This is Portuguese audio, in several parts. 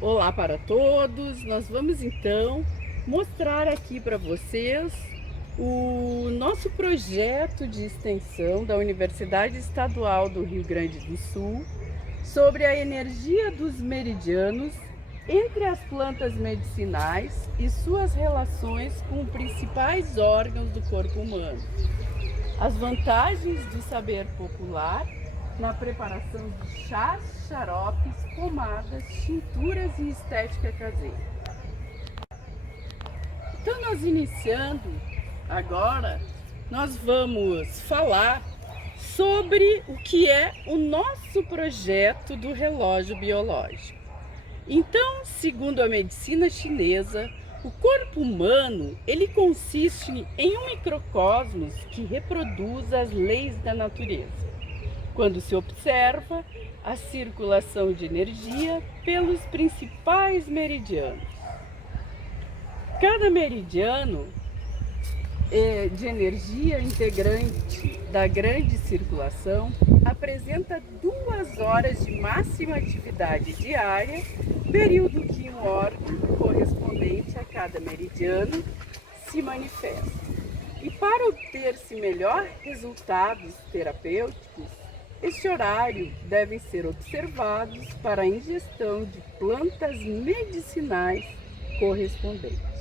Olá para todos. Nós vamos então mostrar aqui para vocês o nosso projeto de extensão da Universidade Estadual do Rio Grande do Sul sobre a energia dos meridianos entre as plantas medicinais e suas relações com os principais órgãos do corpo humano. As vantagens do saber popular na preparação de chás, xaropes, pomadas, tinturas e estética caseira. Então, nós iniciando agora, nós vamos falar sobre o que é o nosso projeto do relógio biológico. Então, segundo a medicina chinesa, o corpo humano, ele consiste em um microcosmos que reproduz as leis da natureza, quando se observa a circulação de energia pelos principais meridianos. Cada meridiano de energia integrante da grande circulação apresenta 2 horas de máxima atividade diária, período que um órgão correspondente a cada meridiano se manifesta. E para obter-se melhor resultados terapêuticos, este horário devem ser observados para a ingestão de plantas medicinais correspondentes.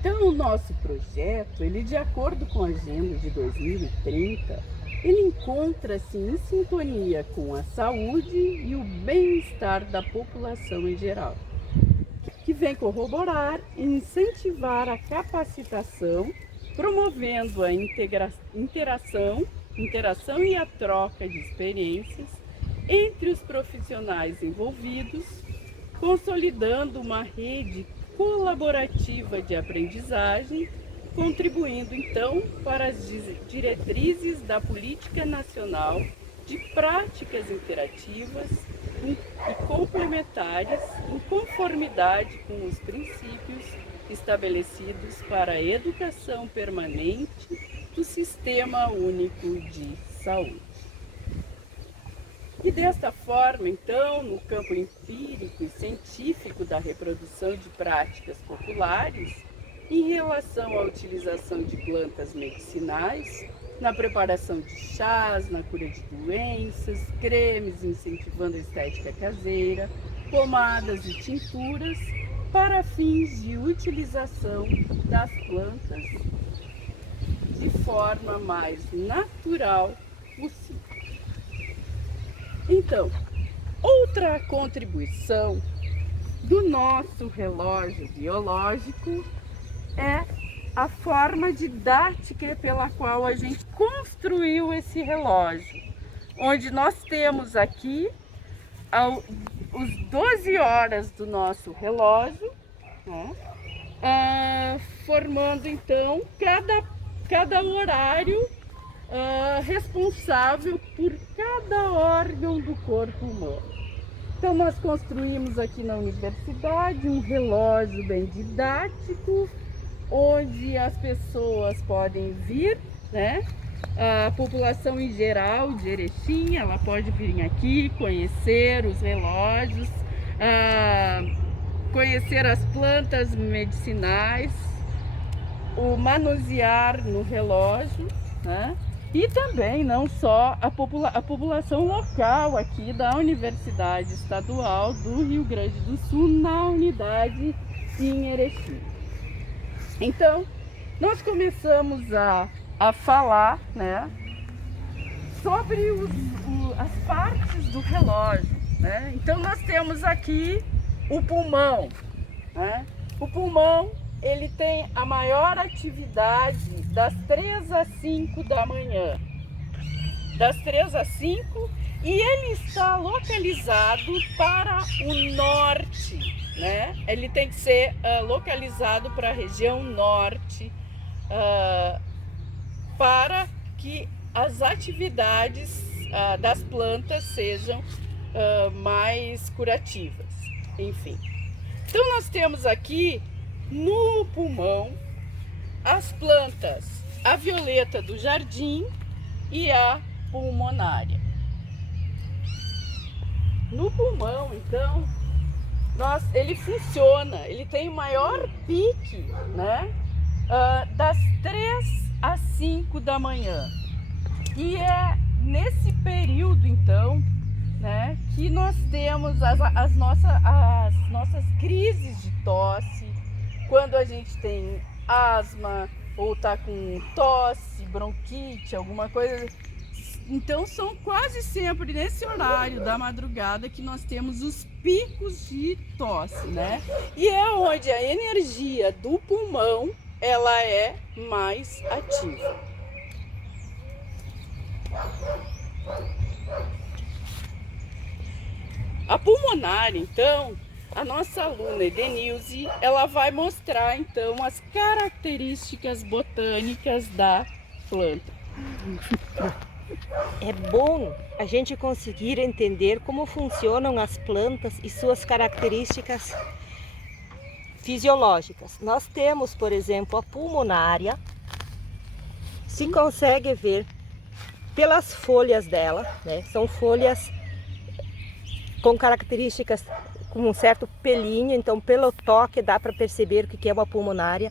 Então, o nosso projeto, ele de acordo com a Agenda de 2030, ele encontra-se em sintonia com a saúde e o bem-estar da população em geral, que vem corroborar e incentivar a capacitação, promovendo a interação e a troca de experiências entre os profissionais envolvidos, consolidando uma rede colaborativa de aprendizagem, contribuindo então para as diretrizes da Política Nacional de Práticas Interativas e complementares em conformidade com os princípios estabelecidos para a educação permanente do Sistema Único de Saúde. E desta forma, então, no campo empírico e científico da reprodução de práticas populares, em relação à utilização de plantas medicinais, na preparação de chás, na cura de doenças, cremes incentivando a estética caseira, pomadas e tinturas, para fins de utilização das plantas de forma mais natural possível. Então, outra contribuição do nosso relógio biológico é a forma didática pela qual a gente construiu esse relógio, onde nós temos aqui os 12 horas do nosso relógio, né, formando então cada horário responsável por cada órgão do corpo humano. Então, nós construímos aqui na universidade um relógio bem didático, onde as pessoas podem vir, né? A população em geral de Erechim, ela pode vir aqui conhecer os relógios, conhecer as plantas medicinais, o manusear no relógio, né? E também não só a população local aqui da Universidade Estadual do Rio Grande do Sul, na unidade em Erechim. Então, nós começamos a falar, né, sobre as partes do relógio, né? Então, nós temos aqui o pulmão, né? O pulmão, ele tem a maior atividade das 3 às 5 da manhã. Das 3 às 5, e ele está localizado para o norte, né? Ele tem que ser localizado para a região norte, para que as atividades das plantas sejam mais curativas, enfim. Então, nós temos aqui no pulmão as plantas, a violeta do jardim e a pulmonária. No pulmão, então, ele funciona, ele tem o maior pique, né? Das 3 às 5 da manhã. E é nesse período, então, né, que nós temos as nossas crises de tosse, quando a gente tem asma ou tá com tosse, bronquite, alguma coisa. Então são quase sempre nesse horário da madrugada que nós temos os picos de tosse, né? E é onde a energia do pulmão ela é mais ativa. A pulmonar, então, a nossa aluna Edenilze, ela vai mostrar então as características botânicas da planta. É bom a gente conseguir entender como funcionam as plantas e suas características fisiológicas. Nós temos, por exemplo, a pulmonária. Se consegue ver pelas folhas dela, né? São folhas com características com um certo pelinho, então pelo toque dá para perceber o que é uma pulmonária.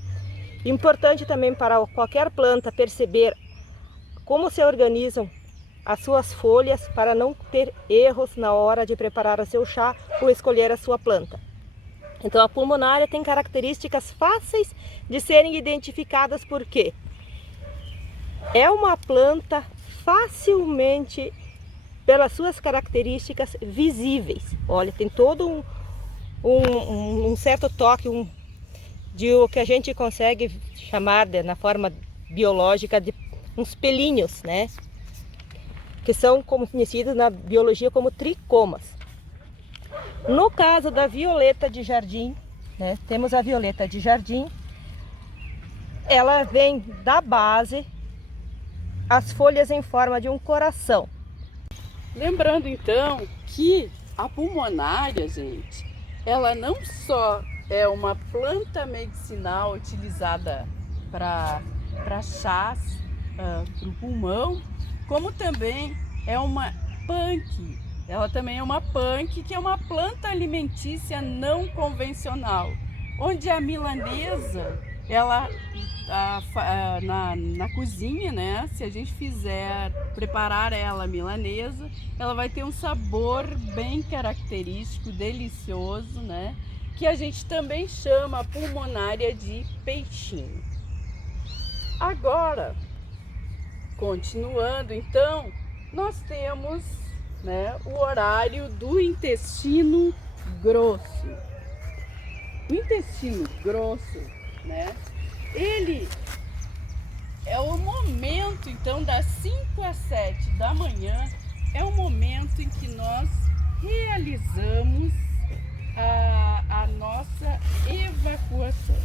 Importante também para qualquer planta perceber como se organizam as suas folhas para não ter erros na hora de preparar o seu chá ou escolher a sua planta. Então a pulmonária tem características fáceis de serem identificadas porque é uma planta facilmente, pelas suas características, visíveis. Olha, tem todo um certo toque, de o que a gente consegue chamar na forma biológica de uns pelinhos, né? Que são conhecidos na biologia como tricomas. No caso da violeta de jardim, né? Temos a violeta de jardim, ela vem da base, as folhas em forma de um coração. Lembrando então que a pulmonária, gente, ela não só é uma planta medicinal utilizada para chás, para o pulmão, como também é uma punk. Ela também é uma punk, que é uma planta alimentícia não convencional, onde a milanesa, ela na cozinha, né? Se a gente preparar ela milanesa, ela vai ter um sabor bem característico, delicioso, né? Que a gente também chama a pulmonária de peixinho. Agora, continuando, então, nós temos, né, o horário do intestino grosso. O intestino grosso, né? Ele é o momento, então, das 5 às 7 da manhã, é o momento em que nós realizamos a nossa evacuação,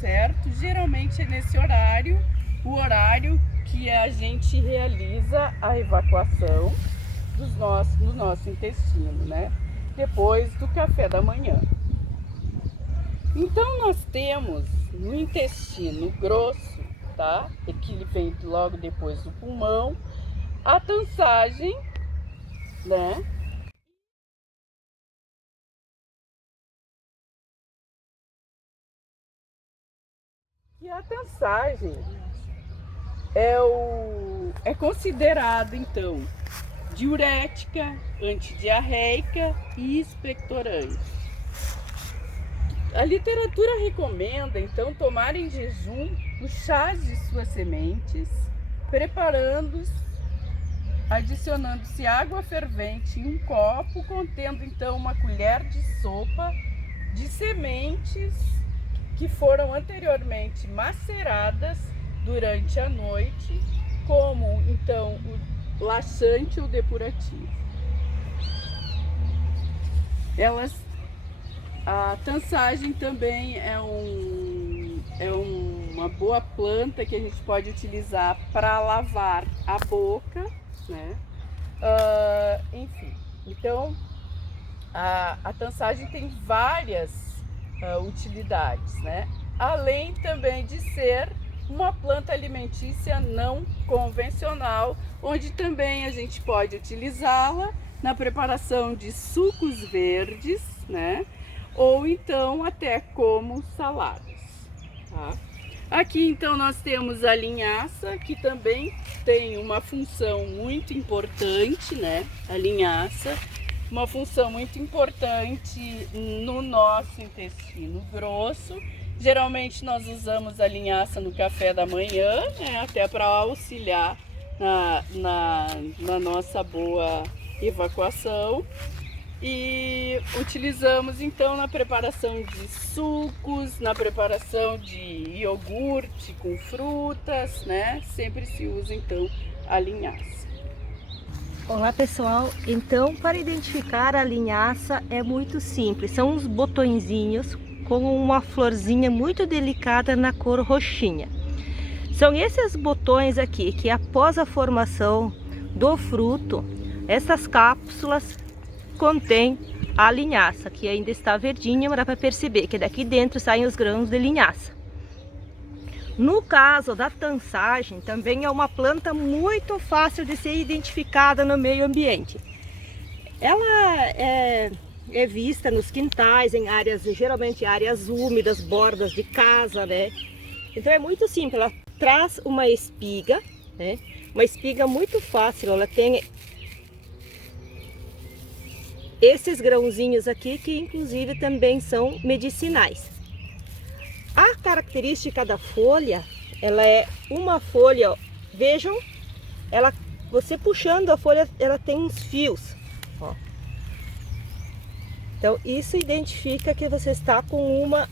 certo? Geralmente é nesse horário, o horário que a gente realiza a evacuação do nosso intestino, né? Depois do café da manhã. Então nós temos no intestino grosso, tá? Que ele vem logo depois do pulmão, a tansagem, né? E a tansagem é considerada então diurética, antidiarreica e expectorante. A literatura recomenda, então, tomar em jejum os chás de suas sementes, preparando-os, adicionando-se água fervente em um copo, contendo, então, uma colher de sopa de sementes que foram anteriormente maceradas durante a noite, como, então, o laxante ou depurativo. A tansagem também é uma boa planta que a gente pode utilizar para lavar a boca, né? Enfim, então a tansagem tem várias utilidades, né? Além também de ser uma planta alimentícia não convencional, onde também a gente pode utilizá-la na preparação de sucos verdes, né? Ou então até como saladas, tá? Aqui então nós temos a linhaça, que também tem uma função muito importante, né? A linhaça, uma função muito importante no nosso intestino grosso. Geralmente nós usamos a linhaça no café da manhã, né? Até para auxiliar na nossa boa evacuação. E utilizamos então na preparação de sucos, na preparação de iogurte com frutas, né? Sempre se usa então a linhaça. Olá pessoal, então para identificar a linhaça é muito simples, são uns botõezinhos com uma florzinha muito delicada na cor roxinha. São esses botões aqui que após a formação do fruto, essas cápsulas contém a linhaça, que ainda está verdinha, mas dá para perceber que daqui dentro saem os grãos de linhaça. No caso da tansagem, também é uma planta muito fácil de ser identificada no meio ambiente. Ela é vista nos quintais, em áreas, geralmente áreas úmidas, bordas de casa, né? Então é muito simples, ela traz uma espiga, né? Uma espiga muito fácil, ela tem esses grãozinhos aqui que inclusive também são medicinais. A característica da folha, ela é uma folha, ó, vejam, você puxando a folha, ela tem uns fios, ó. Então isso identifica que você está com uma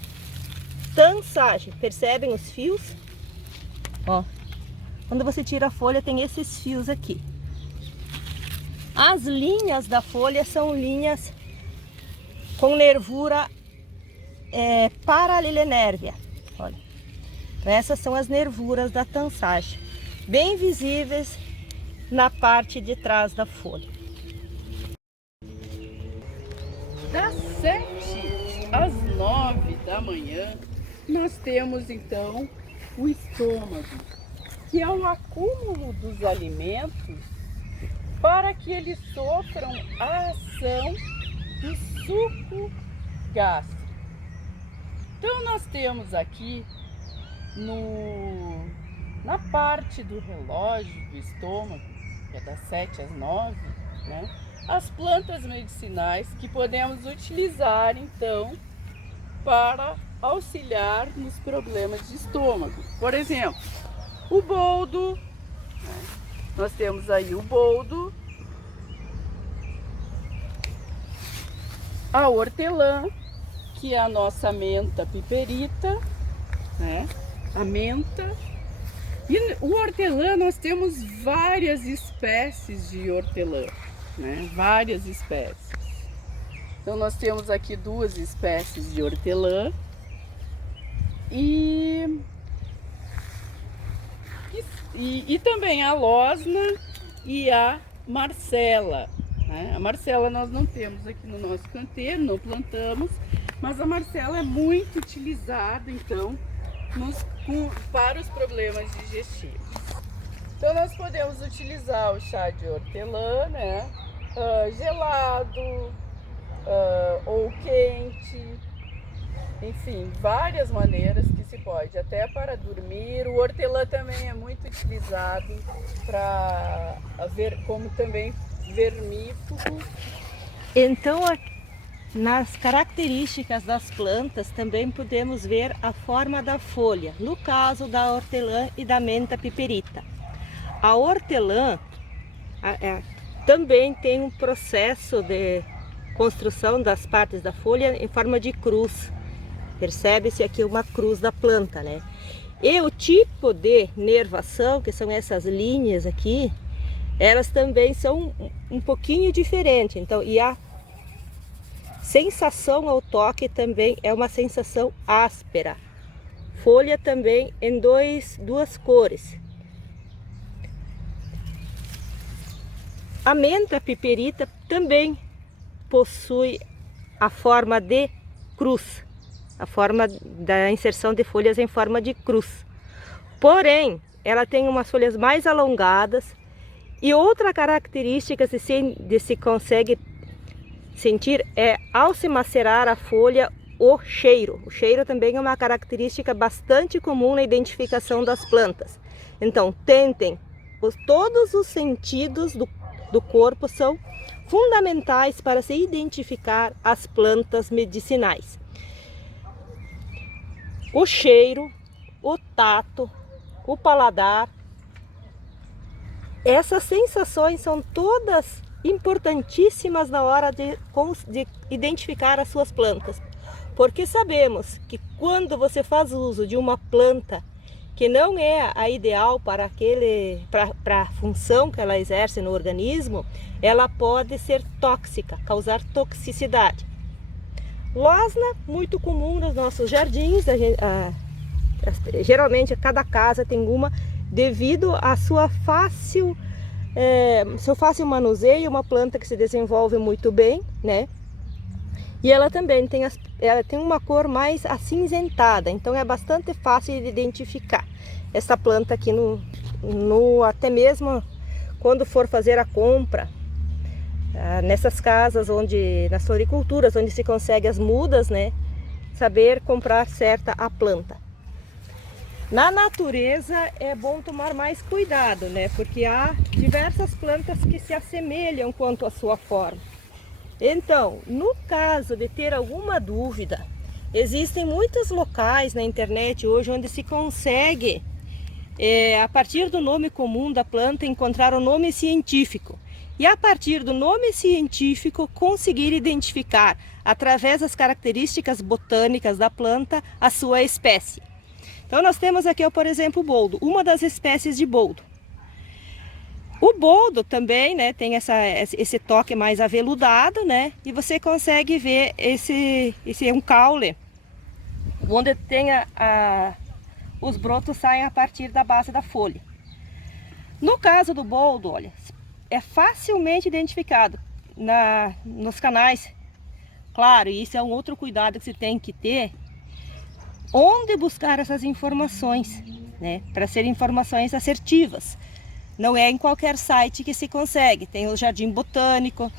tansagem. Percebem os fios? Ó, quando você tira a folha tem esses fios aqui. As linhas da folha são linhas com nervura paralelenérvia. Olha, então essas são as nervuras da tansagem, bem visíveis na parte de trás da folha. Das 7 às 9 da manhã, nós temos então o estômago, que é o acúmulo dos alimentos para que eles sofram a ação do suco gástrico. Então nós temos aqui na parte do relógio do estômago, que é das 7 às 9, né, as plantas medicinais que podemos utilizar então para auxiliar nos problemas de estômago. Por exemplo, o boldo, né? Nós temos aí o boldo, a hortelã, que é a nossa menta piperita, né? A menta. E o hortelã, nós temos várias espécies de hortelã, né? Várias espécies. Então nós temos aqui 2 espécies de hortelã e também a losna e a marcela, né? A marcela nós não temos aqui no nosso canteiro, não plantamos, mas a marcela é muito utilizada então para os problemas digestivos. Então nós podemos utilizar o chá de hortelã, né? Gelado ou quente, enfim, várias maneiras que se pode, até para dormir. O hortelã também é muito utilizado para como também vermífugo. Então, nas características das plantas também podemos ver a forma da folha, no caso da hortelã e da menta piperita. A hortelã também tem um processo de construção das partes da folha em forma de cruz. Percebe-se aqui uma cruz da planta, né? E o tipo de nervação, que são essas linhas aqui, elas também são um pouquinho diferentes. Então, e a sensação ao toque também é uma sensação áspera. Folha também em duas cores. A menta piperita também possui a forma de cruz, a forma da inserção de folhas em forma de cruz. Porém, ela tem umas folhas mais alongadas E outra característica de se consegue sentir é, ao se macerar a folha, o cheiro. O cheiro também é uma característica bastante comum na identificação das plantas. Então, tentem, todos os sentidos do corpo são fundamentais para se identificar as plantas medicinais. O cheiro, o tato, o paladar, essas sensações são todas importantíssimas na hora de identificar as suas plantas. Porque sabemos que quando você faz uso de uma planta que não é a ideal para a função que ela exerce no organismo, ela pode ser tóxica, causar toxicidade. Losna, muito comum nos nossos jardins, geralmente cada casa tem uma, devido a seu fácil manuseio, uma planta que se desenvolve muito bem, né? E ela também ela tem uma cor mais acinzentada, então é bastante fácil de identificar essa planta aqui até mesmo quando for fazer a compra, nessas casas nas floriculturas, onde se consegue as mudas, né? Saber comprar certa a planta. Na natureza é bom tomar mais cuidado, né? Porque há diversas plantas que se assemelham quanto à sua forma. Então, no caso de ter alguma dúvida, existem muitos locais na internet hoje onde se consegue, a partir do nome comum da planta, encontrar o nome científico. E a partir do nome científico, conseguir identificar, através das características botânicas da planta, a sua espécie. Então, nós temos aqui, por exemplo, o boldo, uma das espécies de boldo. O boldo também, né, tem esse toque mais aveludado, né, e você consegue ver esse é um caule, onde tem os brotos saem a partir da base da folha. No caso do boldo, olha, é facilmente identificado nos canais. Claro, isso é um outro cuidado que você tem que ter, onde buscar essas informações, né, para serem informações assertivas. Não é em qualquer site que se consegue, tem o Jardim Botânico.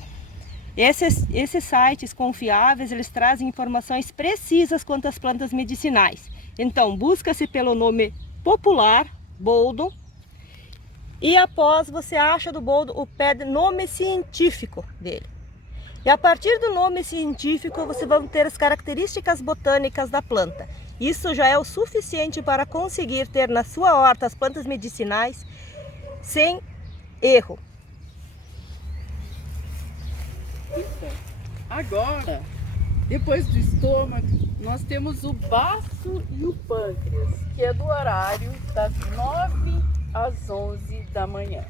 Esses sites confiáveis, eles trazem informações precisas quanto às plantas medicinais. Então, busca-se pelo nome popular, boldo, e após você acha do boldo o nome científico dele. E a partir do nome científico, você vai ter as características botânicas da planta. Isso já é o suficiente para conseguir ter na sua horta as plantas medicinais sem erro. Agora, depois do estômago, nós temos o baço e o pâncreas, que é do horário das 9 às 11 da manhã.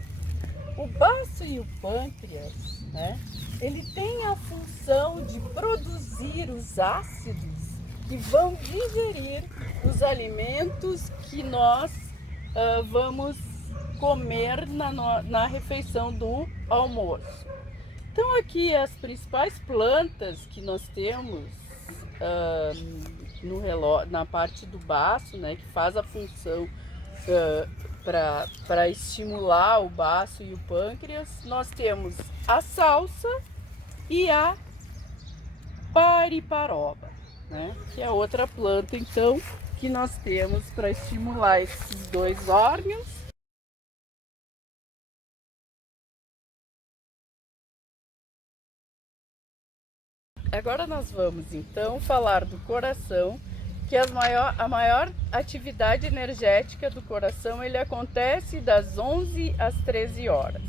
O baço e o pâncreas, né, ele tem a função de produzir os ácidos que vão digerir os alimentos que nós vamos comer na refeição do almoço. Então aqui as principais plantas que nós temos na parte do baço, né, que faz a função para estimular o baço e o pâncreas, nós temos a salsa e a pariparoba, né, que é outra planta então que nós temos para estimular esses dois órgãos. Agora nós vamos então falar do coração, que a maior atividade energética do coração ele acontece das 11 às 13 horas.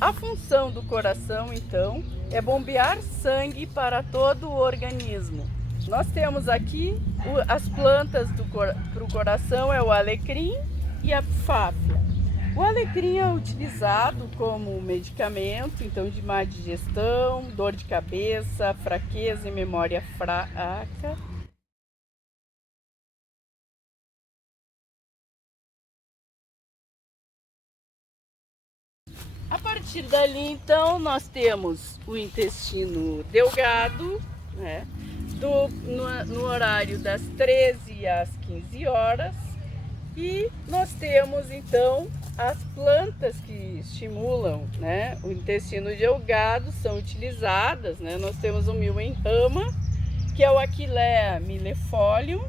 A função do coração então é bombear sangue para todo o organismo. Nós temos aqui as plantas para o coração, é o alecrim e a fáfia. O alecrim é utilizado como medicamento, então de má digestão, dor de cabeça, fraqueza e memória fraca. A partir dali, então, nós temos o intestino delgado, né, no horário das 13 às 15 horas. E nós temos, então, as plantas que estimulam, né, o intestino delgado são utilizadas, né? Nós temos o mil em rama, que é o Achillea millefolium,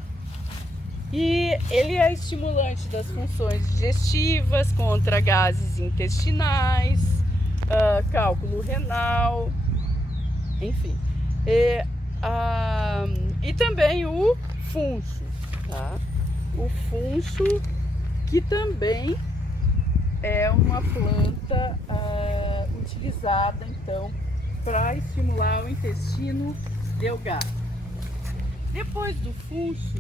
e ele é estimulante das funções digestivas, contra gases intestinais, cálculo renal, enfim. E também o funcho, tá? O funcho, que também é uma planta utilizada então para estimular o intestino delgado. Depois do funcho,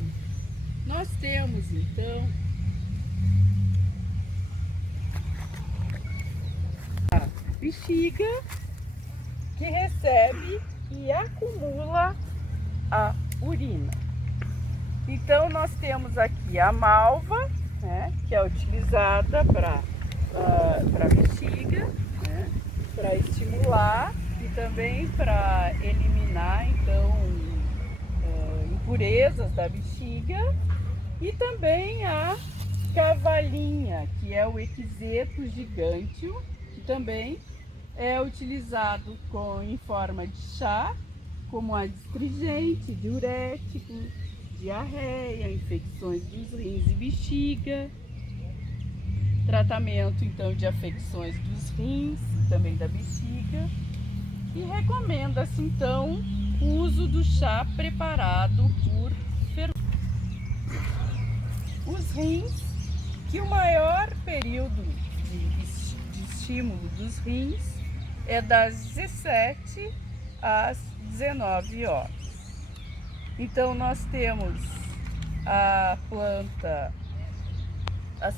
nós temos então a bexiga, que recebe e acumula a urina. Então nós temos aqui a malva, né, que é utilizada para bexiga, né, para estimular e também para eliminar então impurezas da bexiga, e também a cavalinha, que é o Equiseto giganteo, que também é utilizado em forma de chá, como adstringente, diurético, diarreia, infecções dos rins e bexiga, tratamento então de afecções dos rins e também da bexiga, e recomenda-se então o uso do chá preparado por fermento. Os rins, que o maior período de estímulo dos rins é das 17 às 19 horas. Então nós temos as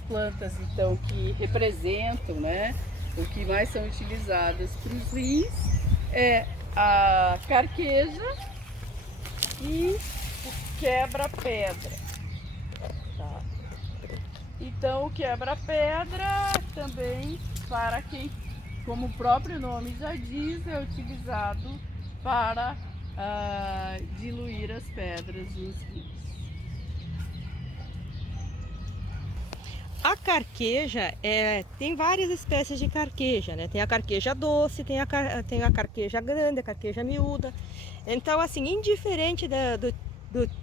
plantas então que representam, né, o que mais são utilizadas para os rins é a carqueja e o quebra-pedra. Tá? Então o quebra-pedra também, para quem, como o próprio nome já diz, é utilizado para diluir as pedras nos rins. A carqueja, tem várias espécies de carqueja, né? Tem a carqueja doce, tem a carqueja grande, a carqueja miúda. Então, assim, indiferente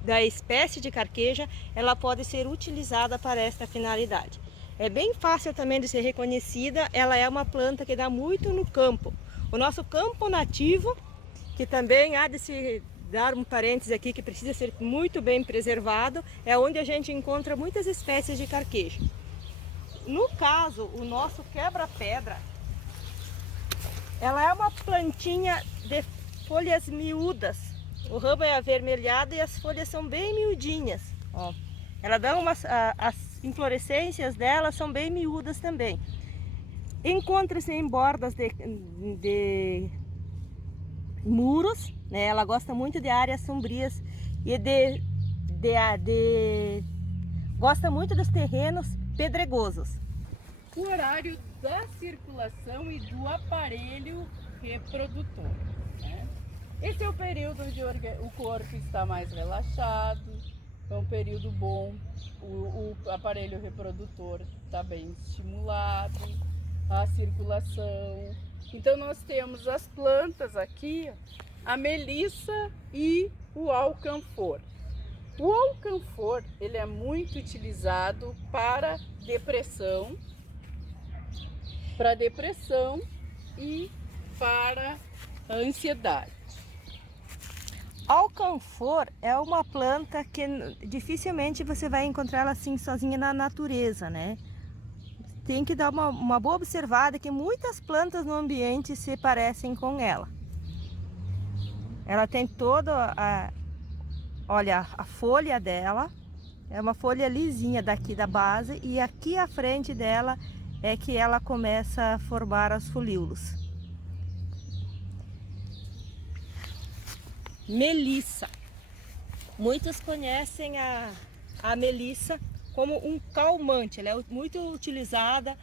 da espécie de carqueja, ela pode ser utilizada para esta finalidade. É bem fácil também de ser reconhecida, ela é uma planta que dá muito no campo. O nosso campo nativo, que também há de se dar um parêntese aqui, que precisa ser muito bem preservado, é onde a gente encontra muitas espécies de carqueja. No caso, o nosso quebra-pedra, ela é uma plantinha de folhas miúdas. O ramo é avermelhado e as folhas são bem miudinhas. Ó. Ela dá as inflorescências dela são bem miúdas também. Encontra-se em bordas de muros, né? Ela gosta muito de áreas sombrias e gosta muito dos terrenos pedregosos. O horário da circulação e do aparelho reprodutor, né? Esse é o período onde o corpo está mais relaxado, é um período bom, o aparelho reprodutor está bem estimulado, a circulação. Então nós temos as plantas aqui, a melissa e o alcanfor. O alcanfor, ele é muito utilizado para depressão e para a ansiedade. Alcanfor é uma planta que dificilmente você vai encontrar ela assim sozinha na natureza, né? Tem que dar uma boa observada que muitas plantas no ambiente se parecem com ela. Ela tem toda olha, a folha dela é uma folha lisinha daqui da base, e aqui à frente dela é que ela começa a formar os folíolos. Melissa. Muitos conhecem a melissa como um calmante. Ela é muito utilizada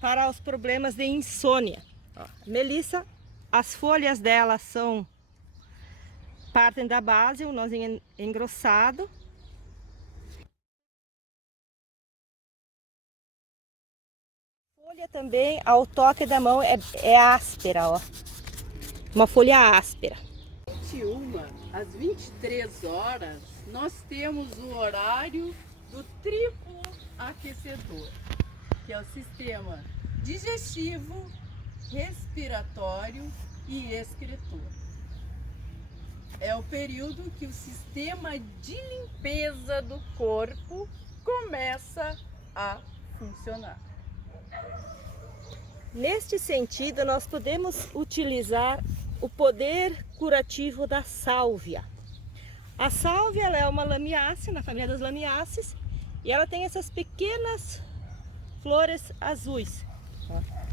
para os problemas de insônia. Ó, melissa, as folhas dela partem da base, um nozinho engrossado. folha também, ao toque da mão, é áspera, ó. Uma folha áspera. 21 às 23 horas, nós temos o horário do triplo aquecedor, que é o sistema digestivo, respiratório e excretor. É o período que o sistema de limpeza do corpo começa a funcionar. Neste sentido, nós podemos utilizar o poder curativo da sálvia. A sálvia ela é uma lamiácea, na família das lamiáceas, e ela tem essas pequenas flores azuis.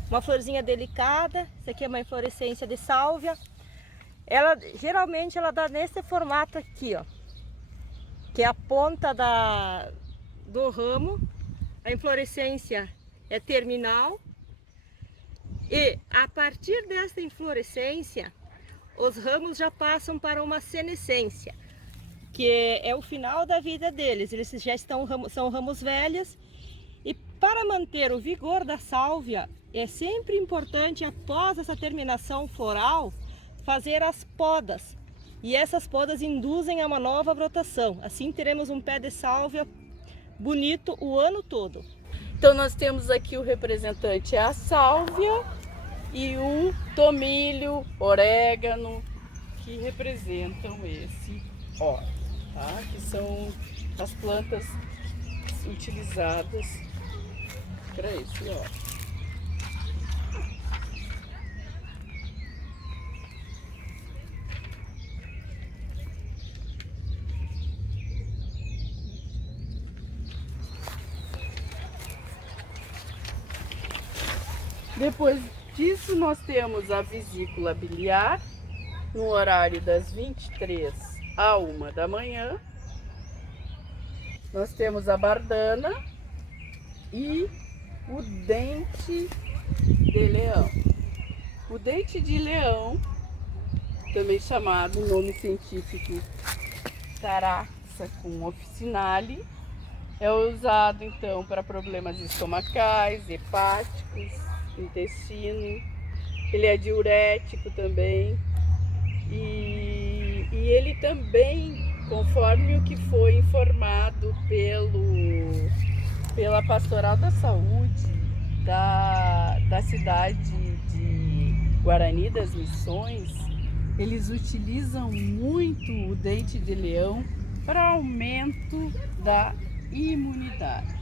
Uma florzinha delicada, isso aqui é uma inflorescência de sálvia. Geralmente ela dá nesse formato aqui, ó, que é a ponta do ramo. A inflorescência é terminal e a partir dessa inflorescência os ramos já passam para uma senescência, que é o final da vida deles. Eles já são ramos velhos, e para manter o vigor da sálvia é sempre importante, após essa terminação floral, fazer as podas, e essas podas induzem a uma nova brotação. Assim teremos um pé de sálvia bonito o ano todo. Então nós temos aqui o representante, a sálvia, e o tomilho, orégano, que representam esse óleo, tá? Que são as plantas utilizadas para esse óleo. Depois disso, nós temos a vesícula biliar, no horário das 23 à 1 da manhã. Nós temos a bardana e o dente de leão. O dente de leão, também chamado, nome científico, Taraxacum officinale, é usado então para problemas estomacais, hepáticos, intestino. Ele é diurético também, e ele também, conforme o que foi informado pela Pastoral da Saúde da cidade de Guarani das Missões, eles utilizam muito o dente de leão para aumento da imunidade.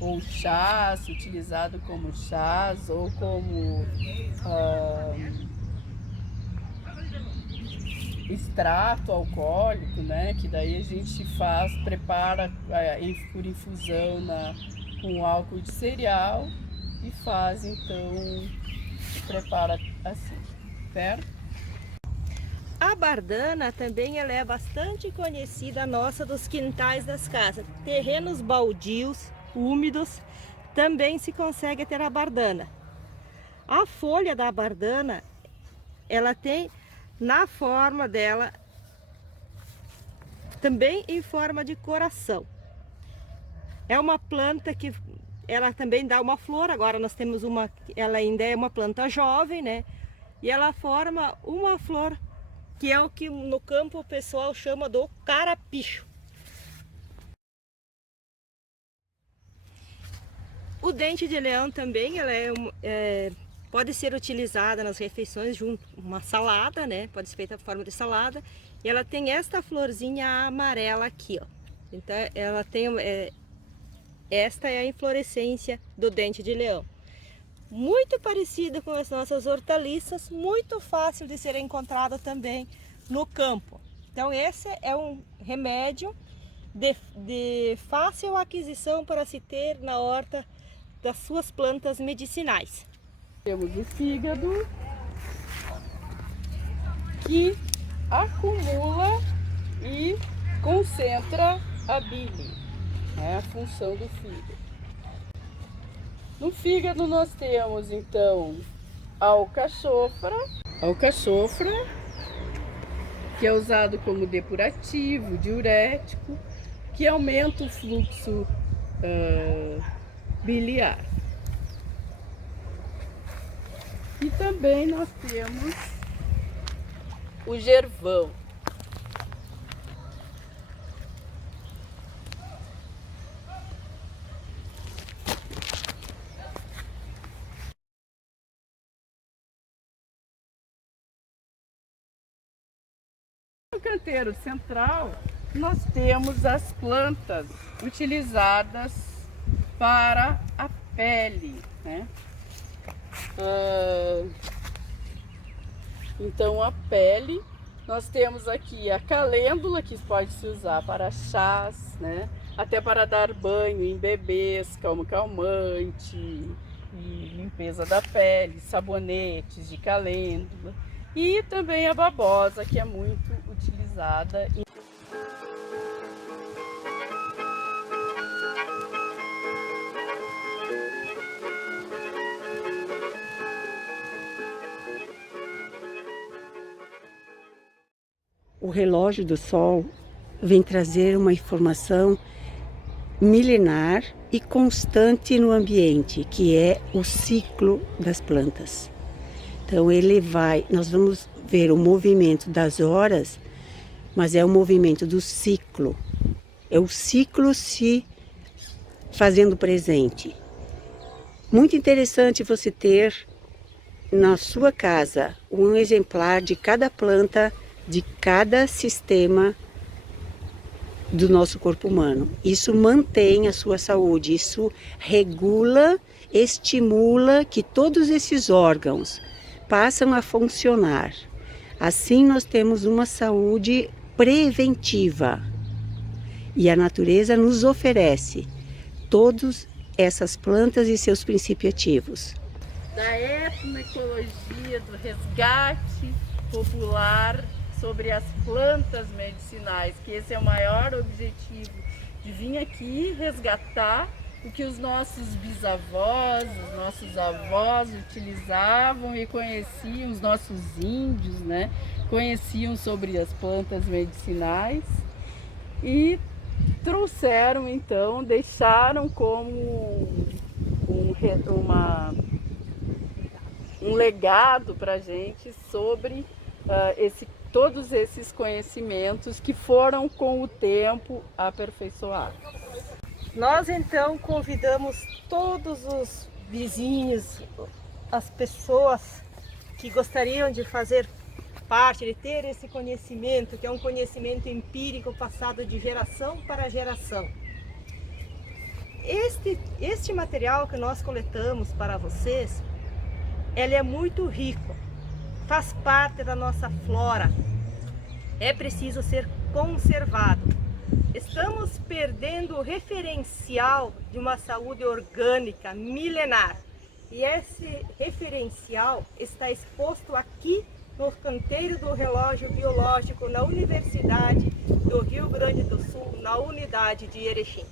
Ou chás, utilizado como chás, ou como extrato alcoólico, né? Que daí a gente prepara por infusão com álcool de cereal e faz, então, prepara assim, certo? A bardana também ela é bastante conhecida nossa dos quintais das casas. Terrenos baldios, úmidos, também se consegue ter a bardana. A folha da bardana, ela tem na forma dela, também em forma de coração. É uma planta que ela também dá uma flor. Agora nós temos ela ainda é uma planta jovem, né? E ela forma uma flor, que é o que no campo o pessoal chama do carapicho. O dente de leão também ela pode ser utilizada nas refeições junto com uma salada, né? Pode ser feita em forma de salada. E ela tem esta florzinha amarela aqui, ó. Então ela tem esta é a inflorescência do dente de leão. Muito parecida com as nossas hortaliças, muito fácil de ser encontrada também no campo. Então esse é um remédio de fácil aquisição para se ter na horta das suas plantas medicinais. Temos o fígado, que acumula e concentra a bile, é a função do fígado. No fígado nós temos então a alcachofra, que é usado como depurativo, diurético, que aumenta o fluxo biliar. E também nós temos o gervão. No canteiro central, nós temos as plantas utilizadas para a pele, né? Então, a pele, nós temos aqui a calêndula, que pode se usar para chás, né? Até para dar banho em bebês, como calmante e limpeza da pele, sabonetes de calêndula. E também a babosa, que é muito utilizada. O relógio do sol vem trazer uma informação milenar e constante no ambiente, que é o ciclo das plantas. Então nós vamos ver o movimento das horas, mas é o movimento do ciclo. É o ciclo se fazendo presente. Muito interessante você ter na sua casa um exemplar de cada planta, de cada sistema do nosso corpo humano. Isso mantém a sua saúde, isso regula, estimula que todos esses órgãos passam a funcionar. Assim nós temos uma saúde preventiva. E a natureza nos oferece todas essas plantas e seus princípios ativos. Da etnoecologia, do resgate popular sobre as plantas medicinais, que esse é o maior objetivo, de vir aqui resgatar o que os nossos bisavós, os nossos avós utilizavam e conheciam, os nossos índios, né? Conheciam sobre as plantas medicinais e trouxeram então, deixaram como um legado para a gente sobre todos esses conhecimentos que foram com o tempo aperfeiçoados. Nós então convidamos todos os vizinhos, as pessoas que gostariam de fazer parte, de ter esse conhecimento, que é um conhecimento empírico passado de geração para geração. Este material que nós coletamos para vocês, ele é muito rico, faz parte da nossa flora, é preciso ser conservado. Estamos perdendo o referencial de uma saúde orgânica milenar. E esse referencial está exposto aqui no canteiro do relógio biológico na Universidade do Rio Grande do Sul, na unidade de Erechim.